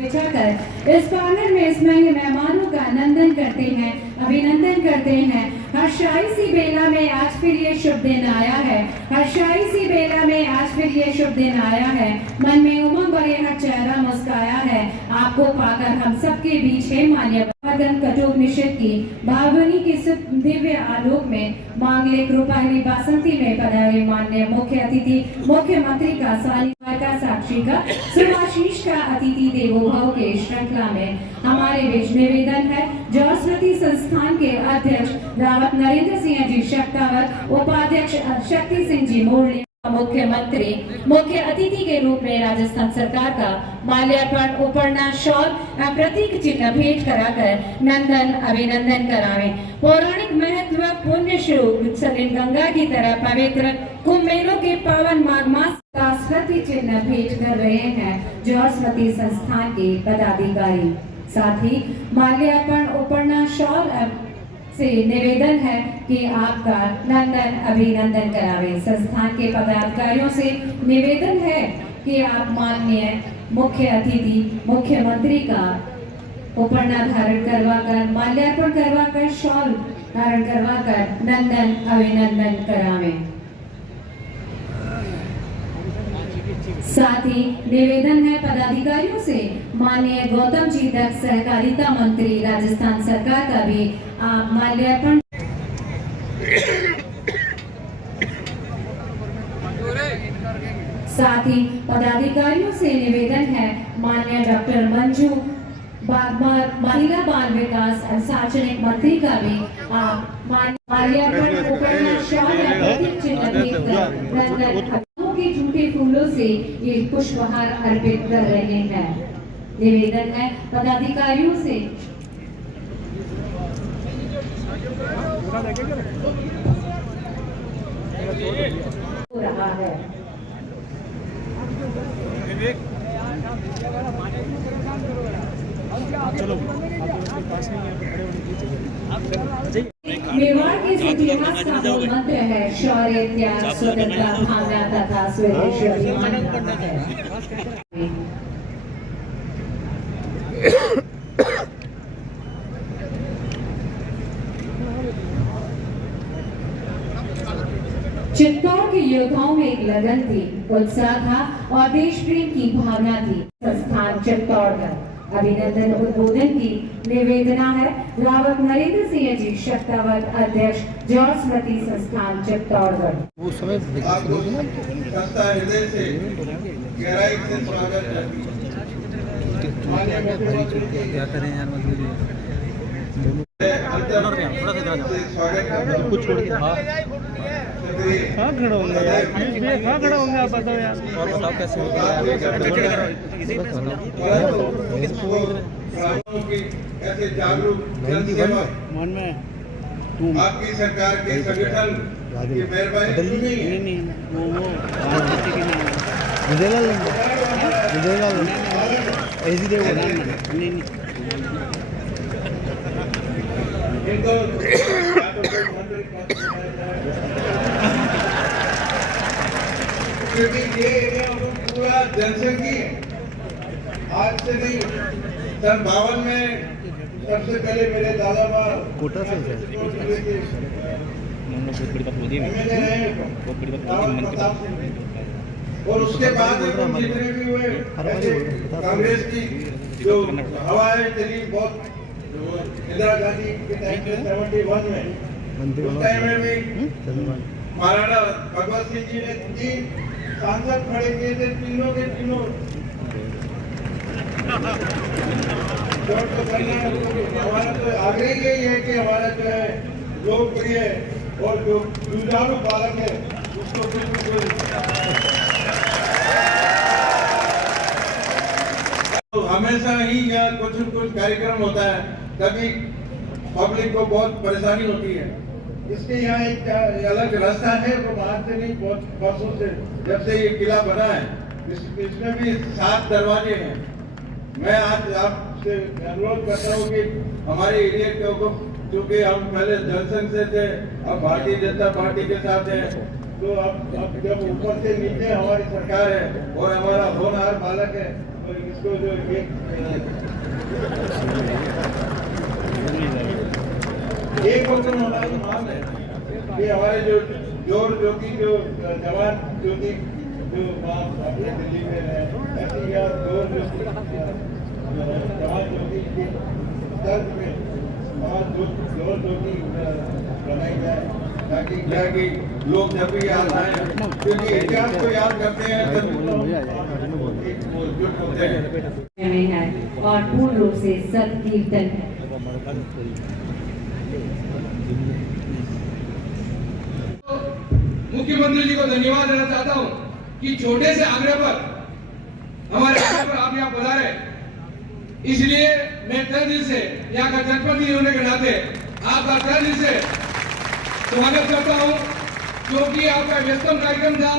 इस पैनल में इस महंगे मेहमानों का अभिनंदन करते हैं। हर्षाई सी बेला में आज फिर ये शुभ दिन आया है। हर्षाई सी बेला में आज फिर ये शुभ दिन आया है। मन में उमंग और यह चेहरा मुस्काया है। आपको पाकर हम सबके बीच है मान्यवर कठोपनिषद की भावनी की दिव्य आलोक में मांगलिक रूपाली बासंती में पधारे मान्य मुख्य अतिथि मुख्यमंत्री का सानिध्य का साक्षी का सुभाशीष का अतिथि देवो भव के श्रृंखला में हमारे बीच निवेदन है। जॉर्ज संस्थान के अध्यक्ष रावत नरेंद्र सिंह जी शक्तावत, उपाध्यक्ष शक्ति सिंह जी मोरली, मुख्यमंत्री मुख्य अतिथि के रूप में राजस्थान सरकार का माल्यार्पण उपरना शॉल प्रतीक चिन्ह भेंट कराकर नंदन अभिनंदन करावे। पौराणिक महत्व पुण्य सलिल गंगा की तरह पवित्र कुंभ मेलों के पावन माघ मास का स्मृति चिन्ह भेंट कर रहे हैं जॉर्ज संस्थान के पदाधिकारी। साथ ही माल्यार्पण उपरना शॉल से निवेदन है कि आपका नंदन अभिनंदन करावे। संस्थान के पदाधिकारियों से निवेदन है कि आप माननीय मुख्य अतिथि मुख्यमंत्री का उपरना धारण करवाकर माल्यार्पण करवाकर शॉल धारण करवाकर नंदन अभिनंदन करावें। साथ ही निवेदन है पदाधिकारियों से माननीय गौतम जी दत्त सहकारिता मंत्री राजस्थान सरकार का भी आप माल्यार्पण। साथ ही पदाधिकारियों से निवेदन है माननीय डॉक्टर मंजू महिला बाल विकास और सार्वजनिक मंत्री का भी आप माल्यार्पण के झूठे फूलों से ये पुष्पहार अर्पित कर रहे हैं। निवेदन है पदाधिकारियों से हो रहा है। मेवाड़ के इतिहास का मूल मंत्र है शौर्य, त्याग, स्वतंत्रता भावना तथा स्वदेश अभिमान है। चित्तौड़ के योद्धाओं में एक लगन थी, उत्साह था और देश प्रेम की भावना थी। संस्थान चित्तौड़गढ़ अभिनंदन उद्बोधन की निवेदना है रावत नरेंद्र सिंह जी शक्तावत, अध्यक्ष जॉर्ज स्मृति संस्थान चित्तौड़गढ़। वो समय हृदय से गहराई से स्वागत क्या करें यार, कुछ छोड़ के कहाँ खड़ा होंगे यार, कहाँ खड़ा होंगे आप बताओ यार, और बताओ कैसे ऐसे जागरूक मन में आपकी सरकार के संगठन की मेहरबानी नहीं क्योंकि ये पूरा जनसंघी आज से नहीं, सन 52 में सबसे पहले मेरे दादा कोटा से और उसके बाद जितने भी हुए कांग्रेस की जो हवाएं चली बहुत, इंदिरा गांधी के टाइम पे 71 में उस टाइम में भी महाराणा भगवत सिंह जी ने 3 सांसद खड़े किए थे, तीनों के तीनों हमारा तो आग्रह यही है कि हमारा जो है लोकप्रिय और जो जुझारू बालक है उसको तो हमेशा ही यहाँ कुछ कार्यक्रम होता है, तभी पब्लिक को बहुत परेशानी होती है। इसके यहाँ एक अलग रास्ता है, वो बाहर से नहीं, बहुत वर्षों से जब से ये किला बना है इसमें भी 7 दरवाजे हैं। मैं आज आपसे अनुरोध करता हूँ कि हमारे एरिया के चूँकि हम पहले जनसंघ से थे, अब भारतीय जनता पार्टी के साथ हैं, तो अब जब ऊपर से नीचे हमारी सरकार है और हमारा होनहार बालक है, तो इसको जो एक क्वेश्चन हमारा मान है कि हमारे जो जोर ज्योति जो जवान ज्योति जो अपने दिल्ली में है, ऐसी या जोर ज्योति जवान ज्योति के दर्द में और जोर ज्योति बनाई जाए ताकि क्या कि लोग जब भी याद आए, क्योंकि इतिहास को याद करते हैं तब जुट होते हैं में है और पूर्ण रूप से सत्कीर्तन है। मुख्यमंत्री जी को धन्यवाद देना चाहता हूं कि छोटे से आग्रह पर हमारे आग्रह पर आप यहाँ पधारे, इसलिए मैं तहे दिल से यहाँ का जनप्रतिनिधि होने के नाते आपका तहे दिल से स्वागत करता हूं, क्योंकि आपका व्यस्तम कार्यक्रम था,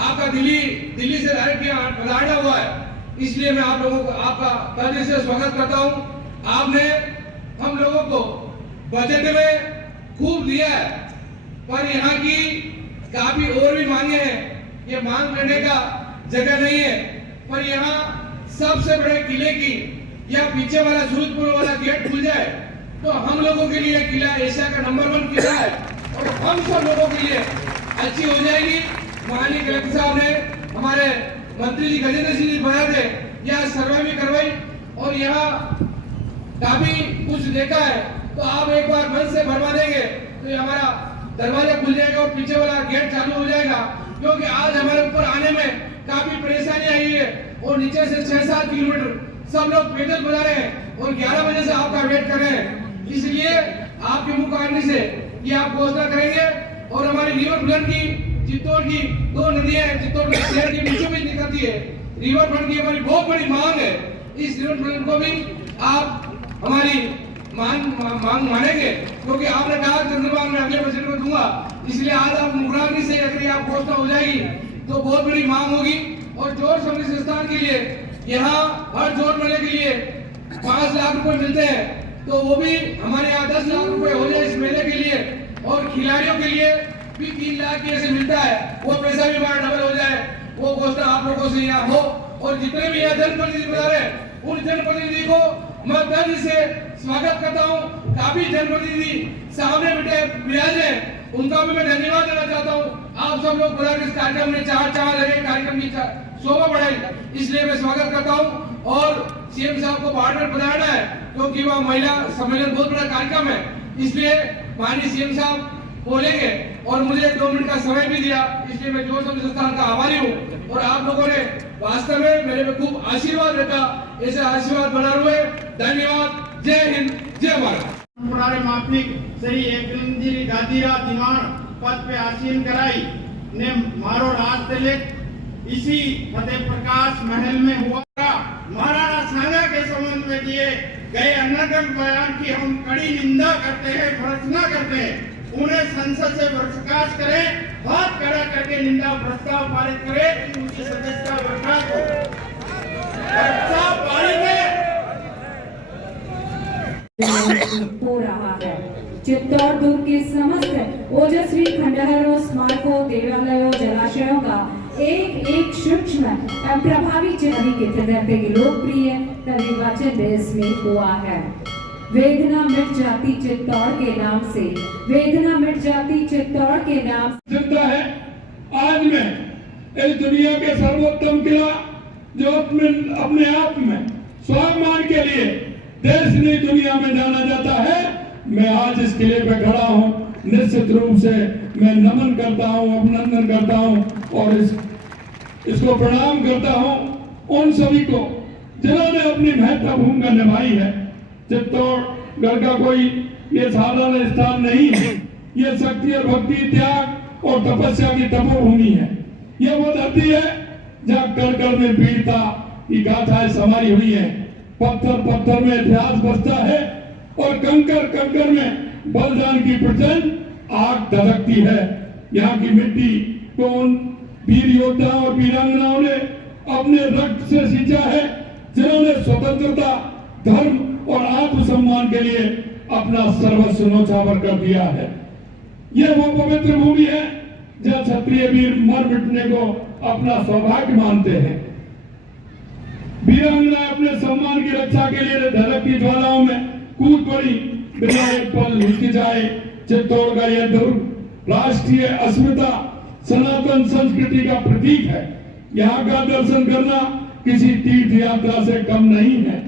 आपका दिल्ली से डायरेक्ट यहाँ पधारना हुआ है, इसलिए मैं आप लोगों को आपका तहे दिल से स्वागत करता हूं। आपने हम लोगों को बजट में खूब दिया है, पर यहाँ की काफी और भी मांगे हैं, ये मांग करने का जगह नहीं है, पर यहाँ सबसे बड़े किले की या पीछे वाला सूरजपुर वाला गेट खुल जाए तो हम लोगों के लिए किला एशिया का नंबर 1 किला है और हम सब लोगों के लिए अच्छी हो जाएगी। माननीय कलेक्टर साहब ने हमारे मंत्री जी गजेंद्र सिंह जी बना थे, यहाँ सर्वे भी करवाई और यहाँ काफी कुछ देखा है, तो आप एक बार मन से भरवा देंगे तो ये हमारा दरवाजा खुल जाएगा और पीछे वाला गेट चालू हो जाएगा, क्योंकि आज हमारे ऊपर आने में काफी परेशानी आई है और नीचे से 6-7 किलोमीटर सब लोग पैदल बजा रहे हैं और 11 बजे से आपका वेट कर रहे हैं, इसलिए आपके मुख आने से ये आप घोषणा करेंगे। और हमारी रिवर फ्रंट की चित्तौड़ की 2 नदियां हैं, चित्तौड़ के शहर के बीचों बीच निकलती है, रिवर फ्रंट की हमारी बहुत बड़ी मांग है, इस रिवर फ्रंट को भी आप हमारी मांग मानेंगे, क्योंकि आपने कहा चंद्रबान में अगले बजट में दूंगा, इसलिए आज आप मुखरानी से अगर आप घोषणा हो जाएगी तो बहुत बड़ी मांग होगी। और जोर समृद्धि संस्थान के लिए यहाँ हर जोर मेले के लिए 5 लाख रुपए मिलते हैं, तो वो भी हमारे यहाँ 10 लाख रुपए हो जाए इस मेले के लिए, और खिलाड़ियों के लिए भी 3 लाख की ऐसे मिलता है, वो पैसा भी हमारा डबल हो जाए, वो घोषणा आप लोगों से यहाँ हो। और जितने भी यहाँ जनप्रतिनिधि बता रहे हैं उन जनप्रतिनिधि को मैं दिल से स्वागत करता हूँ। काफी जनप्रतिनिधि सामने बैठे विराजे, उनका भी मैं धन्यवाद देना चाहता हूँ। आप सब लोग बुला इस कार्यक्रम में चार लगे, कार्यक्रम की शोभा बढ़ाई, इसलिए मैं स्वागत करता हूँ। और सीएम साहब को बाहर में पधारना है, क्योंकि वह महिला सम्मेलन बहुत बड़ा कार्यक्रम है, इसलिए माननीय सीएम साहब बोलेंगे और मुझे 2 मिनट का समय भी दिया, इसलिए मैं जोर समृद्धि संस्थान का आभारी हूँ। और आप लोगों ने वास्तव में मेरे पे खूब आशीर्वाद रखा, ऐसे आशीर्वाद बना हुए। धन्यवाद। जय हिंद, जय भारत। पुराने माफिक श्री एकलिंगजी गादीरा दिमाग पद पे आसीन कराई ने मारो राज तिलक इसी फतेह प्रकाश महल में हुआ। महाराणा सांगा के संबंध में दिए गए अनर्गल बयान की हम कड़ी निंदा करते हैं, भर्त्सना करते हैं। उन्हें संसद से बर्खास्त करें, हाथ खड़ा करके निंदा प्रस्ताव पारित करें, उनकी सदस्यता बर्खास्त हो। प्रस्ताव पारित हो रहा है। चित्तौड़ दुर्ग के समस्त ओजस्वी खंडहरों, स्मारकों, देवालयों, जलाशयों का एक सूक्ष्म एवं प्रभावी चित्र के तरीके की लोकप्रिय निर्वाचन में हुआ है। वेदना मिट जाती चित्तौड़ के नाम से, वेदना मिट जाती चित्तौड़ के नाम जिंदा है। आज में इस दुनिया के सर्वोत्तम किला जो अपने आप में स्वाभिमान के लिए देश ने दुनिया में जाना जाता है, मैं आज इस किले पे खड़ा हूँ। निश्चित रूप से मैं नमन करता हूँ, अभिनंदन करता हूँ और इसको प्रणाम करता हूँ उन सभी को जिन्होंने अपनी महत्वपूर्ण भूमिका निभाई है। चित्तौड़गढ़ का कोई ये साधारण स्थान नहीं है, ये शक्ति और भक्ति, त्याग और तपस्या की तपोभूमि है। ये वो धरती है जहाँ कर में वीरता की गाथाएं समाई हुई है। पत्थर पत्थर में इतिहास बसता है और कंकर में बलिदान की प्रचंड आग धधकती है। यहाँ की मिट्टी को उन वीर योद्धाओं और वीरांगनाओं ने अपने रक्त से सींचा है, जिन्होंने स्वतंत्रता, धर्म और आत्मसम्मान के लिए अपना सर्वस्व न्यौछावर कर दिया है। यह वो पवित्र भूमि है जहाँ क्षत्रिय वीर मर मिटने को अपना सौभाग्य मानते हैं। वीरांगना अपने सम्मान की रक्षा के लिए धड़क की ज्वालाओं में कूद पड़ी, बिना एक पल हिचकिचाए। चित्तौड़ का यह दुर्ग राष्ट्रीय अस्मिता सनातन संस्कृति का प्रतीक है। यहाँ का दर्शन करना किसी तीर्थ यात्रा से कम नहीं है।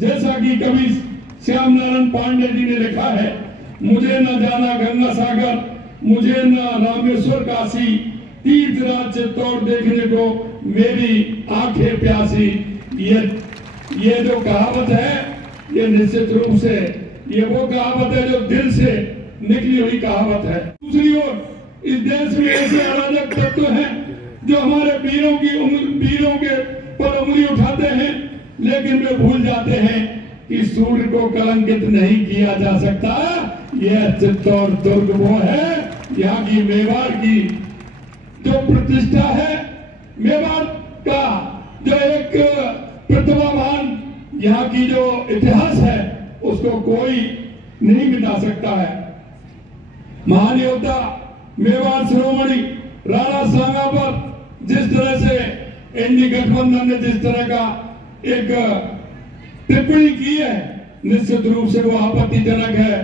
जैसा कि कवि श्याम नारायण पांडे जी ने लिखा है, मुझे न जाना गंगा सागर, मुझे न रामेश्वर काशी, तीर्थराज चित्तौड़ देखने को मेरी आंखें प्यासी। ये जो कहावत है, ये निश्चित रूप से ये वो कहावत है जो दिल से निकली हुई कहावत है। दूसरी ओर इस देश में ऐसे अराजक तत्व हैं जो हमारे वीरों के पर उंगली उठाते हैं, लेकिन वे भूल जाते हैं कि सूर्य को कलंकित नहीं किया जा सकता। यह चित्तौड़ दुर्ग वो है, यहाँ की मेवाड़ की जो प्रतिष्ठा है, मेवाड़ का जो एक प्रतिभावान यहाँ की जो इतिहास है, उसको कोई नहीं मिटा सकता है। महान योद्धा मेवाड़ शिरोमणि राणा सांगा पर जिस तरह से एनडी गठबंधन ने जिस तरह का एक टिप्पणी की है, निश्चित रूप से वो आपत्तिजनक है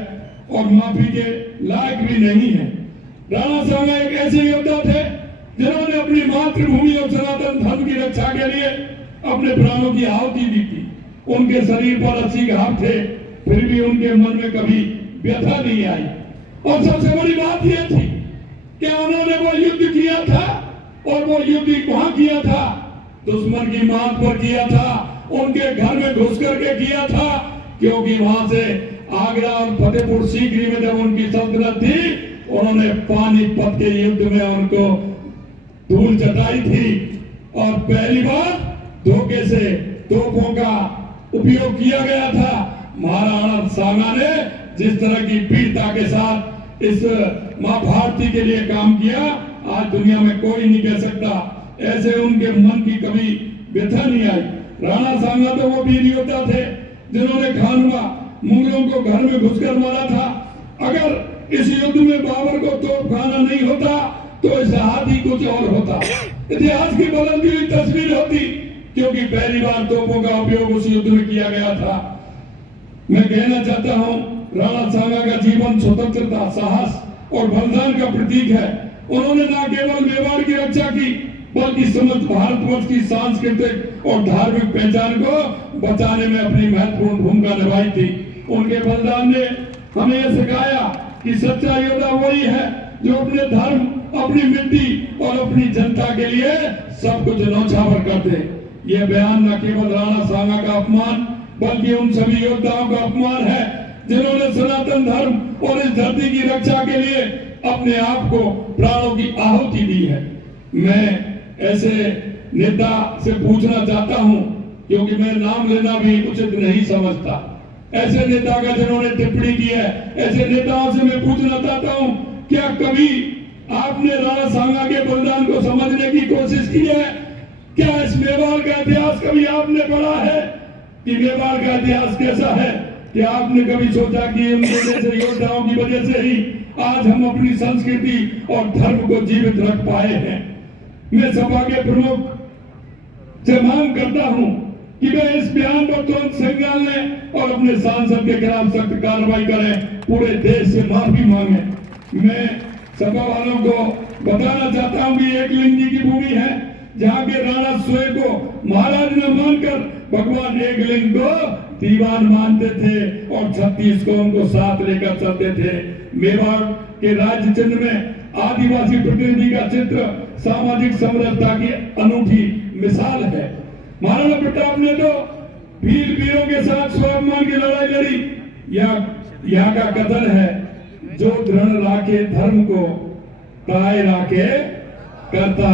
और माफी के लायक भी नहीं है। राणा सांगा एक ऐसे योद्धा थे जिन्होंने अपनी मातृभूमि और सनातन धर्म की रक्षा के लिए अपने प्राणों की आहुति दी थी। उनके शरीर पर 80 घाव थे, फिर भी उनके मन में कभी व्यथा नहीं आई। और सबसे बड़ी बात यह थी कि उन्होंने वो युद्ध किया था, और वो युद्ध वहां किया था, दुश्मन की मांग पर किया था, उनके घर में घुस करके किया था, क्योंकि वहां से आगरा और फतेहपुर सीकरी में जब उनकी सल्तनत थी, उन्होंने पानीपत के युद्ध में उनको धूल चटाई थी। और पहली बार धोखे से तोपों का उपयोग किया गया था। महाराणा सांगा ने जिस तरह की वीरता के साथ इस मां भारती के लिए काम किया, आज दुनिया में कोई नहीं कह सकता। ऐसे उनके मन की कभी व्यथा नहीं आई। राणा सांगा तो वो वीर योद्धा थे जिन्होंने खानवा मुगलों को घर में घुसकर मारा था। अगर इस युद्ध में बाबर को तोपखाना नहीं होता तो इस हाथी कुछ और होता, इतिहास की बदलती हुई तस्वीर होती, क्योंकि पहली बार तोपों का उपयोग उस युद्ध में किया गया था। मैं कहना चाहता हूं, राणा सांगा का जीवन स्वतंत्रता, साहस और बलिदान का प्रतीक है। उन्होंने न केवल मेवाड़ की रक्षा की, बल्कि समस्त भारतवर्ष की सांस्कृतिक और धार्मिक पहचान को बचाने में अपनी महत्वपूर्ण भूमिका निभाई थी। उनके बलिदान ने हमें यह सिखाया कि सच्चा योद्धा वही है जो अपने धर्म, अपनी मिट्टी और अपनी जनता के लिए सब कुछ न्यौछावर कर दे। यह बयान न केवल राणा सांगा का अपमान, बल्कि उन सभी योद्धाओं का अपमान है जिन्होंने सनातन धर्म और इस धरती की रक्षा के लिए अपने आप को प्राणों की आहुति दी है। मैं ऐसे नेता से पूछना चाहता हूं, क्योंकि मैं नाम लेना भी उचित नहीं समझता, ऐसे नेता का जिन्होंने टिप्पणी की है, ऐसे नेताओं से मैं पूछना चाहता हूं, क्या कभी आपने राणा सांगा के बलिदान को समझने की कोशिश की है? क्या इस मेवाड़ का इतिहास कभी आपने पढ़ा है कि मेवाड़ का इतिहास कैसा है? क्या आपने कभी सोचा कि उनके जैसे योद्धाओं की वजह से ही आज हम अपनी संस्कृति और धर्म को जीवित रख पाए हैं? मैं सभा के प्रमुख से मांग करता हूं कि वे इस बयान पर तुरंत संज्ञान लें और अपने सांसद के खिलाफ सख्त कार्रवाई करें, पूरे देश से माफी मांगे। मैं सभा वालों को बताना चाहता हूं कि एकलिंग की भूमि है, जहाँ के राणा स्वयं को महाराज न मानकर भगवान एकलिंग को दीवान मानते थे और 36 को उनको साथ लेकर चलते थे। मेवाड़ के राज्य चिन्ह में आदिवासी प्रतिनिधि का चित्र सामाजिक समरसता की अनूठी मिसाल है। महाराणा प्रताप ने तो वीरों के साथ स्वाभिमान की लड़ाई लड़ी। यहाँ का कथन है, जो दृढ़ राखे धर्म को, काये राखे करता।